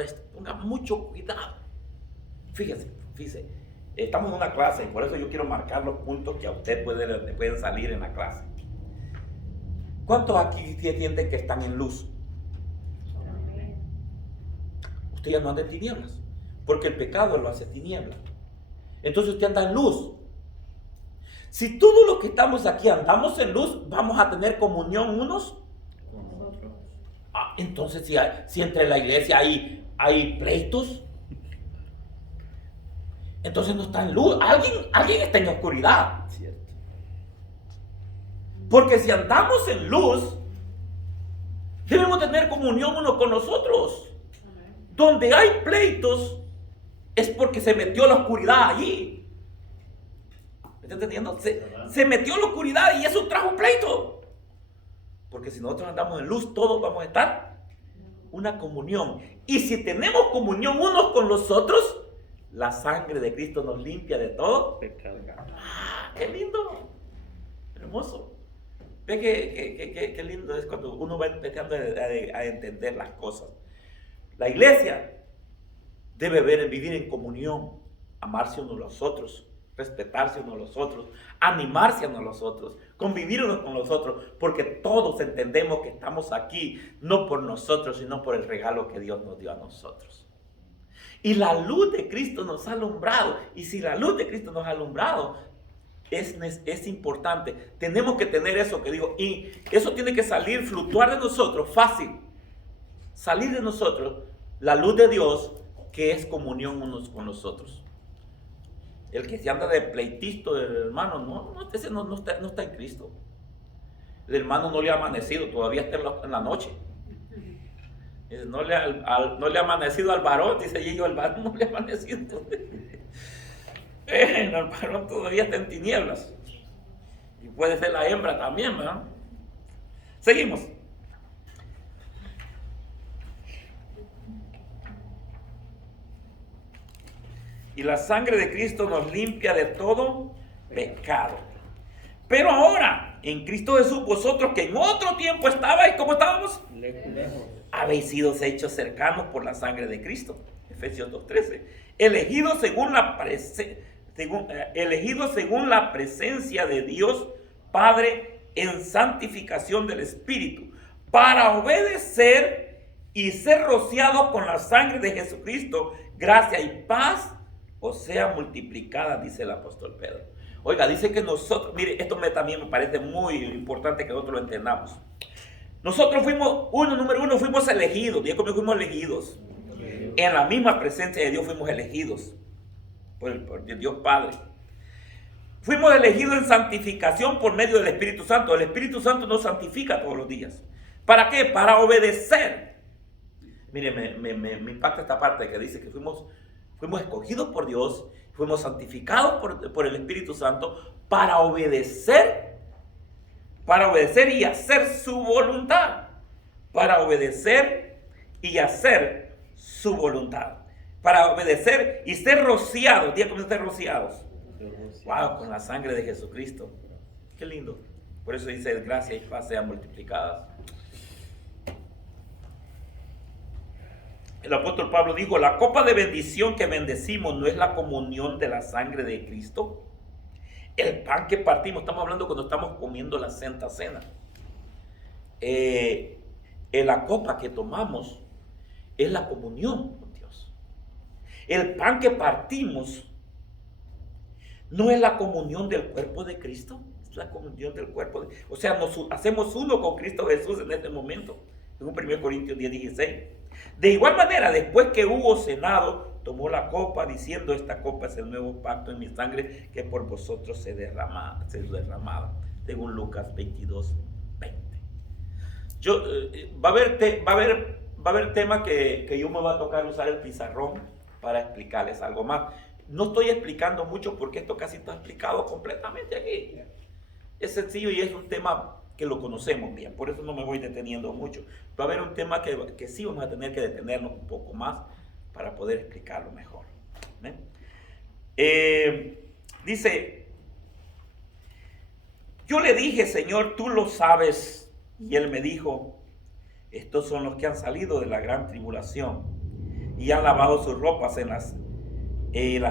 esto, ponga mucho cuidado. Fíjese, estamos en una clase y por eso yo quiero marcar los puntos que a usted pueden salir en la clase. ¿Cuántos aquí sienten que están en luz? Usted ya no anda en tinieblas, porque el pecado lo hace tiniebla. Entonces usted anda en luz. Si todos los que estamos aquí andamos en luz, vamos a tener comunión unos. Entonces si entre la iglesia hay pleitos, entonces no está en luz. Alguien está en oscuridad. Cierto. Porque si andamos en luz, debemos tener comunión uno con los otros. Donde hay pleitos es porque se metió la oscuridad allí. ¿Me está entendiendo? Se metió la oscuridad y eso trajo pleito. Porque si nosotros andamos en luz, todos vamos a estar una comunión. Y si tenemos comunión unos con los otros, la sangre de Cristo nos limpia de todo Pecado. ¡Qué lindo! Hermoso. Ve qué lindo es cuando uno va empezando a entender las cosas. La iglesia debe vivir en comunión, amarse unos a los otros, respetarse unos a los otros, animarse unos a los otros, convivir unos con los otros, porque todos entendemos que estamos aquí no por nosotros, sino por el regalo que Dios nos dio a nosotros. Y la luz de Cristo nos ha alumbrado, y si la luz de Cristo nos ha alumbrado, es importante. Tenemos que tener eso que digo, y eso tiene que salir, fluctuar de nosotros, fácil, salir de nosotros la luz de Dios, que es comunión unos con los otros. El que se anda de pleitisto del hermano, ese no está en Cristo. El hermano no le ha amanecido, todavía está en la noche. No le ha amanecido al varón, dice Gillo, al varón no le ha amanecido. El varón todavía está en tinieblas. Y puede ser la hembra también, ¿verdad? Seguimos. Y la sangre de Cristo nos limpia de todo pecado. Pero ahora, en Cristo Jesús, vosotros que en otro tiempo estabais, ¿cómo estábamos? Lejos. Habéis sido hechos cercanos por la sangre de Cristo. Efesios 2:13. Elegidos según la presencia de Dios Padre en santificación del Espíritu, para obedecer y ser rociados con la sangre de Jesucristo, gracia y paz os sea multiplicada, dice el apóstol Pedro. Oiga, dice que nosotros, mire, esto también me parece muy importante que nosotros lo entendamos. Nosotros número uno, fuimos elegidos. Dios conmigo, fuimos elegidos. En la misma presencia de Dios fuimos elegidos por Dios Padre. Fuimos elegidos en santificación por medio del Espíritu Santo. El Espíritu Santo nos santifica todos los días. ¿Para qué? Para obedecer. Mire, me impacta esta parte que dice que fuimos escogidos por Dios, fuimos santificados por el Espíritu Santo para obedecer y hacer su voluntad. Para obedecer y hacer su voluntad. para obedecer y ser rociados. Diga cómo ser rociados. Wow, con la sangre de Jesucristo. Qué lindo. Por eso dice, gracia y paz sean multiplicadas. El apóstol Pablo dijo, la copa de bendición que bendecimos no es la comunión de la sangre de Cristo. El pan que partimos, estamos hablando cuando estamos comiendo la Santa Cena. La copa que tomamos es la comunión con Dios. El pan que partimos no es la comunión del cuerpo de Cristo, es la comunión del cuerpo de, o sea, nos hacemos uno con Cristo Jesús en este momento, según 1 Corintios 10:16. De igual manera, después que hubo cenado, tomó la copa diciendo, esta copa es el nuevo pacto en mi sangre que por vosotros se derramaba, según Lucas 22:20. Va a haber tema que yo me va a tocar usar el pizarrón para explicarles algo más. No estoy explicando mucho porque esto casi está explicado completamente aquí. Es sencillo y es un tema que lo conocemos bien, por eso no me voy deteniendo mucho. Va a haber un tema que sí vamos a tener que detenernos un poco más para poder explicarlo mejor. Dice, yo le dije, Señor, tú lo sabes. Y él me dijo, estos son los que han salido de la gran tribulación y han lavado sus ropas las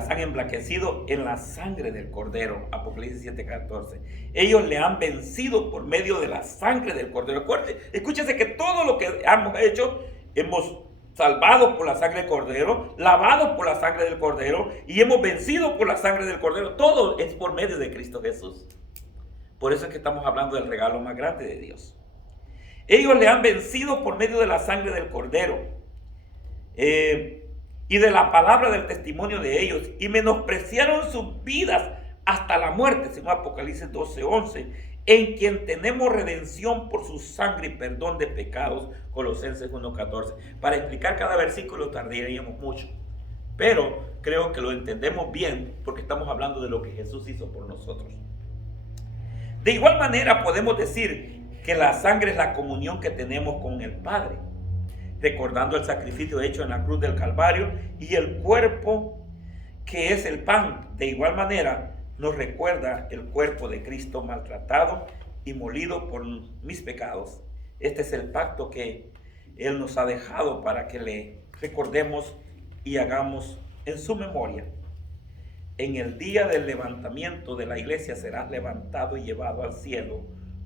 han emblanquecido en la sangre del Cordero. Apocalipsis 7:14. Ellos le han vencido por medio de la sangre del Cordero. Escúchese que todo lo que hemos hecho, hemos salvado por la sangre del Cordero, lavados por la sangre del Cordero y hemos vencido por la sangre del Cordero. Todo es por medio de Cristo Jesús. Por eso es que estamos hablando del regalo más grande de Dios. Ellos le han vencido por medio de la sangre del Cordero y de la palabra del testimonio de ellos, y menospreciaron sus vidas hasta la muerte, según Apocalipsis 12:11, en quien tenemos redención por su sangre y perdón de pecados, Colosenses 1:14. Para explicar cada versículo tardaríamos mucho, pero creo que lo entendemos bien porque estamos hablando de lo que Jesús hizo por nosotros. De igual manera podemos decir que la sangre es la comunión que tenemos con el Padre, recordando el sacrificio hecho en la cruz del Calvario, y el cuerpo que es el pan. De igual manera nos recuerda el cuerpo de Cristo maltratado y molido por mis pecados. Este es el pacto que Él nos ha dejado para que le recordemos y hagamos en su memoria. En el día del levantamiento de la iglesia serás levantado y llevado al cielo,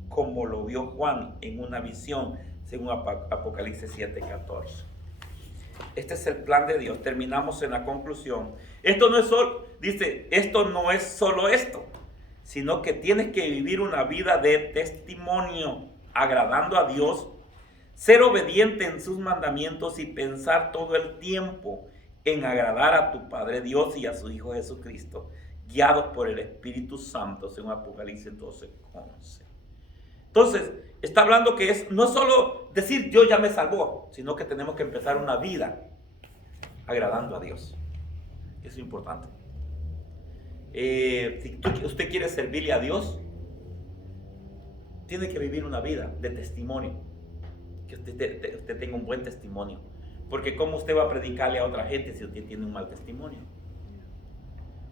como lo vio Juan en una visión, según Apocalipsis 7:14. Este es el plan de Dios. Terminamos en la conclusión. Esto no es solo esto, sino que tienes que vivir una vida de testimonio, agradando a Dios, ser obediente en sus mandamientos y pensar todo el tiempo en agradar a tu Padre Dios y a su Hijo Jesucristo, guiados por el Espíritu Santo, según Apocalipsis 12:11. Entonces, está hablando que no es solo decir Dios ya me salvó, sino que tenemos que empezar una vida agradando a Dios. Eso es importante. Si usted quiere servirle a Dios, tiene que vivir una vida de testimonio. Que usted tenga un buen testimonio. Porque ¿cómo usted va a predicarle a otra gente si usted tiene un mal testimonio?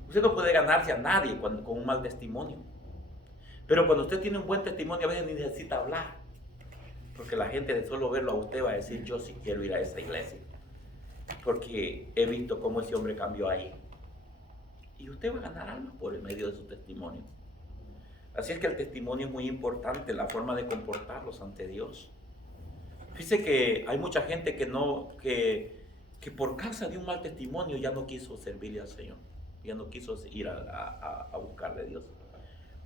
Usted no puede ganarse a nadie con un mal testimonio. Pero cuando usted tiene un buen testimonio, a veces ni necesita hablar. Porque la gente de solo verlo a usted va a decir, yo sí quiero ir a esa iglesia. Porque he visto cómo ese hombre cambió ahí. Y usted va a ganar almas por el medio de su testimonio. Así es que el testimonio es muy importante, la forma de comportarlos ante Dios. Fíjese que hay mucha gente que por causa de un mal testimonio ya no quiso servirle al Señor. Ya no quiso ir a buscarle a Dios.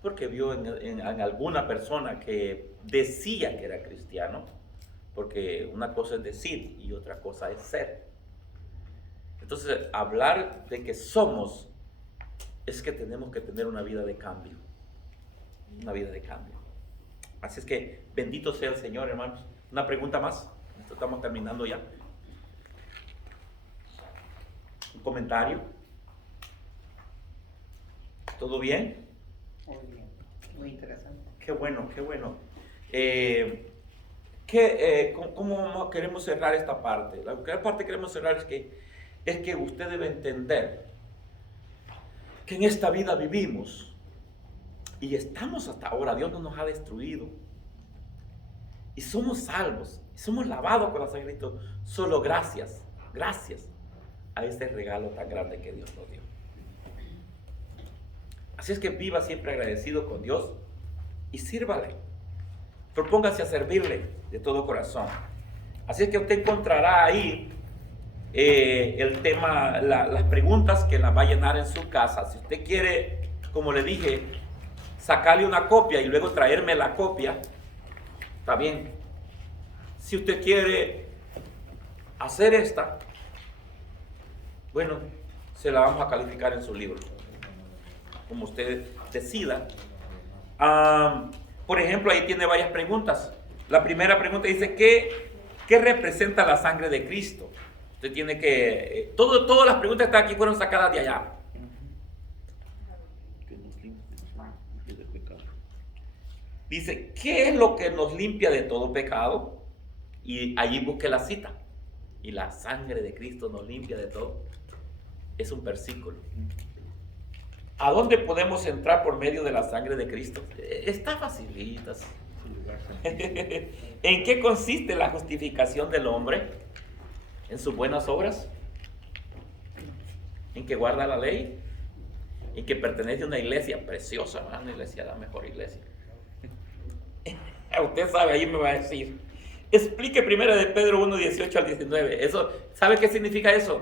Porque vio en alguna persona que decía que era cristiano, porque una cosa es decir y otra cosa es ser. Entonces, hablar de que somos es que tenemos que tener una vida de cambio, una vida de cambio. Así es que bendito sea el Señor, hermanos. Una pregunta más, estamos terminando ya. ¿Un comentario? ¿Todo bien? Muy bien, muy interesante. Qué bueno, qué bueno. ¿Cómo queremos cerrar esta parte? La primera parte que queremos cerrar es que es que usted debe entender que en esta vida vivimos y estamos hasta ahora. Dios no nos ha destruido y somos salvos, y somos lavados con la sangre de Cristo, solo gracias a ese regalo tan grande que Dios nos dio. Así es que viva siempre agradecido con Dios y sírvale. Propóngase a servirle de todo corazón. Así es que usted encontrará ahí el tema, las preguntas que las va a llenar en su casa. Si usted quiere, como le dije, sacarle una copia y luego traerme la copia, está bien. Si usted quiere hacer esta, bueno, se la vamos a calificar en su libro, como usted decida. Por ejemplo, ahí tiene varias preguntas. La primera pregunta dice, ¿qué representa la sangre de Cristo? Usted tiene que... todas las preguntas que están aquí fueron sacadas de allá. Dice, ¿qué es lo que nos limpia de todo pecado? Y allí busque la cita. Y la sangre de Cristo nos limpia de todo. Es un versículo. ¿A dónde podemos entrar por medio de la sangre de Cristo? Está facilita. ¿En qué consiste la justificación del hombre? ¿En sus buenas obras? ¿En que guarda la ley? ¿En que pertenece a una iglesia preciosa? Una iglesia, la mejor iglesia. Usted sabe, ahí me va a decir. Explique primero de Pedro 1, 18 al 19. Eso, ¿sabe qué significa eso?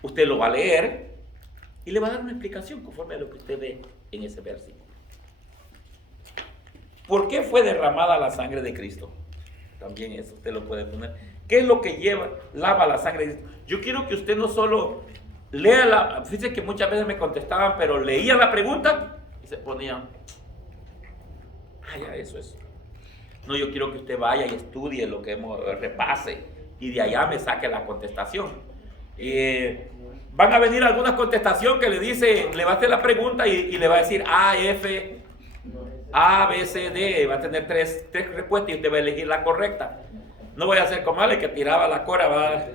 Usted lo va a leer y le va a dar una explicación conforme a lo que usted ve en ese versículo. ¿Por qué fue derramada la sangre de Cristo? También eso usted lo puede poner. ¿Qué es lo que lava la sangre de Cristo? Yo quiero que usted no solo lea fíjese que muchas veces me contestaban, pero leían la pregunta y se ponían, ya eso es. No, yo quiero que usted vaya y estudie lo que repase y de allá me saque la contestación. Van a venir algunas contestaciones que le va a hacer la pregunta y le va a decir A, F, A, B, C, D. Va a tener tres respuestas y usted va a elegir la correcta. No voy a hacer como Ale que tiraba la cora, va.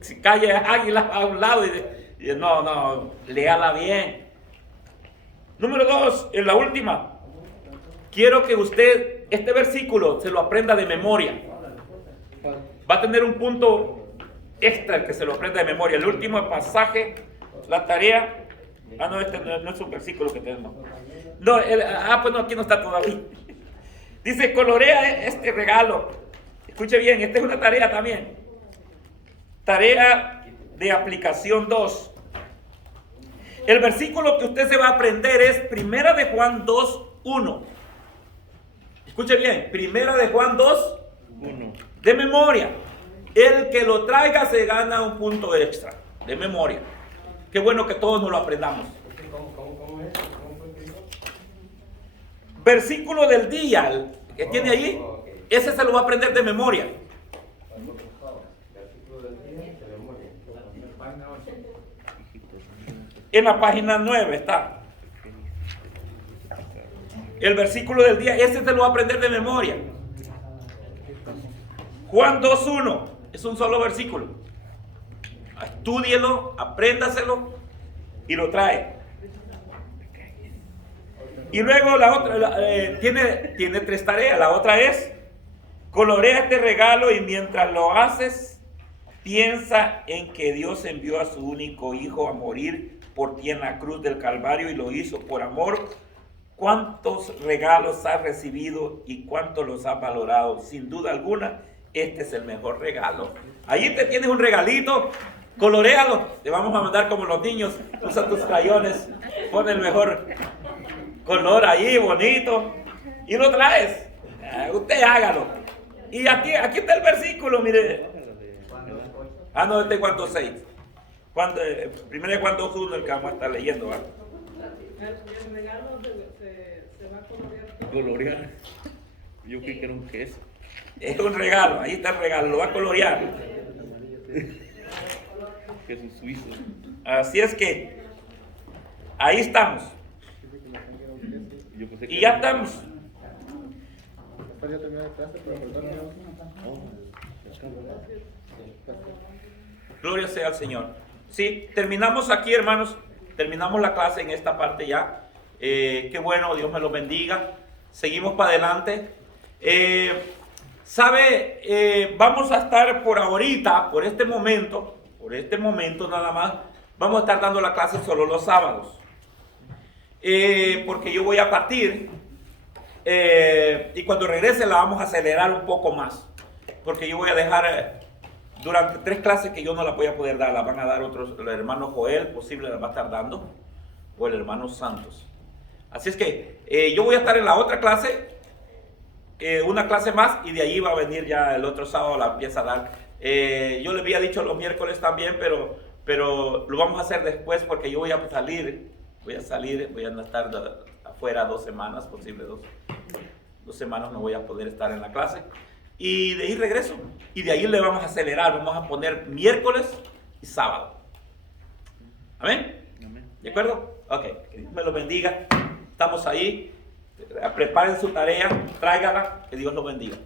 Si calle águila a un lado y no, léala bien. Número 2, en la última. Quiero que usted, este versículo, se lo aprenda de memoria. Va a tener un punto extra el que se lo aprenda de memoria. El último pasaje, la tarea. No, este no es un versículo que tenemos. No, pues no, aquí no está todavía. Dice, colorea este regalo. Escuche bien, esta es una tarea también. Tarea de aplicación 2. El versículo que usted se va a aprender es Primera de Juan 2, 1. Escuche bien, Primera de Juan 2, 1. De memoria. El que lo traiga se gana un punto extra. De memoria. Qué bueno que todos nos lo aprendamos. ¿Cómo es? ¿Cómo fue el Versículo del día que tiene allí. Okay. Ese se lo va a aprender de memoria. Versículo del día de memoria. En la página 9 está. El versículo del día, ese se lo va a aprender de memoria. Juan 2.1, es un solo versículo. Estúdielo, apréndaselo y lo trae. Y luego la otra, tiene 3 tareas. La otra es, colorea este regalo y mientras lo haces, piensa en que Dios envió a su único hijo a morir por ti en la cruz del Calvario y lo hizo por amor. ¿Cuántos regalos has recibido y cuántos los has valorado? Sin duda alguna, este es el mejor regalo. Ahí te tienes un regalito, coloréalo. Te vamos a mandar como los niños. Usa tus crayones, pon el mejor color ahí, bonito, y lo traes. Usted hágalo. Y aquí está el versículo, mire. No, este es Juan 2.6. Primero es Juan 2.1 el que vamos a estar leyendo, ¿verdad? El regalo se va a colorear. Colorear. Yo creí que era un queso. Es un regalo, ahí está el regalo, lo va a colorear. Queso suizo. Así es que ahí estamos. Yo pensé que Y ya estamos. Gloria sea al Señor. Sí, terminamos aquí, hermanos. Terminamos la clase en esta parte ya. Qué bueno, Dios me los bendiga. Seguimos para adelante. Vamos a estar por ahorita, por este momento nada más, vamos a estar dando la clase solo los sábados. Porque yo voy a partir y cuando regrese la vamos a acelerar un poco más. Porque yo voy a dejar durante 3 clases que yo no la voy a poder dar, la van a dar otros, el hermano Joel, posible la va a estar dando, o el hermano Santos. Así es que yo voy a estar en la otra clase, una clase más, y de ahí va a venir ya el otro sábado, la empieza a dar. Yo le había dicho los miércoles también, pero lo vamos a hacer después porque yo voy a salir, voy a estar afuera 2 semanas, posible 2 semanas no voy a poder estar en la clase. Y de ahí regreso, y de ahí le vamos a acelerar, vamos a poner miércoles y sábado. ¿Amén? Amén. ¿De acuerdo? Ok, que Dios me lo bendiga. Estamos ahí. Preparen su tarea, tráigala, que Dios los bendiga.